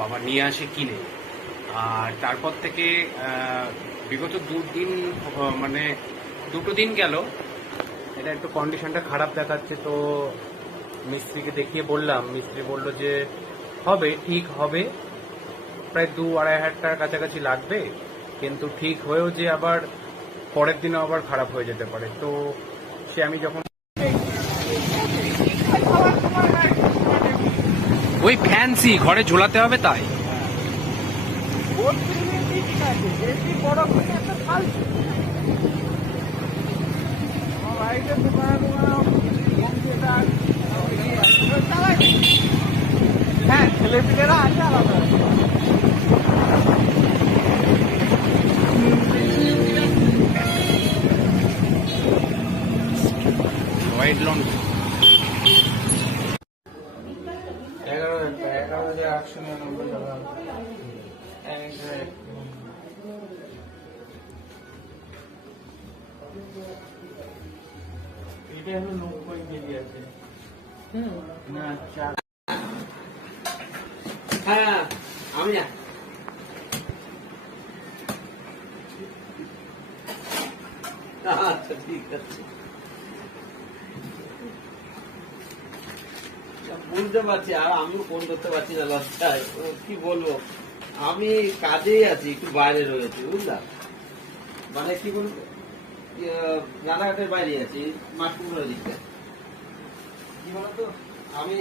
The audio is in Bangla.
বাবা নিয়ে আসে কিনে। আর তারপর থেকে বিগত দুদিন মানে দুটো দিন গেল, এটা একটু কন্ডিশনটা খারাপ দেখাচ্ছে। তো মিস্ত্রিকে দেখিয়ে বললাম, মিস্ত্রি বললো যে হবে, ঠিক হবে, প্রায় 2-2.5 হাজার টাকার কাছাকাছি লাগবে, কিন্তু ঠিক হয়েও যে আবার পরের দিনও আবার খারাপ হয়ে যেতে পারে। তো সে আমি যখন ওই ফ্যান্সি ঘরে ঝোলাতে হবে তাই হ্যাঁ, ছেলেপিলেরা আছে আলাদা। হোয়াইট লন 11,899 টাকা। এটা হলো 90 কেজি আছে। না, চার। হ্যাঁ, আমি না আচ্ছা ঠিক আছে, বুঝতে পারছি। আর আমিও ফোন করতে পারছি না, লজ্জায়। কি বলবো, আমি কাজেই আছি, একটু বাইরে রয়েছি, বুঝলাম। মানে কি বলবো, রানাঘাটের বাইরে আছি, মাঠকুমড়ার দিকটা। কি বলতো, আমি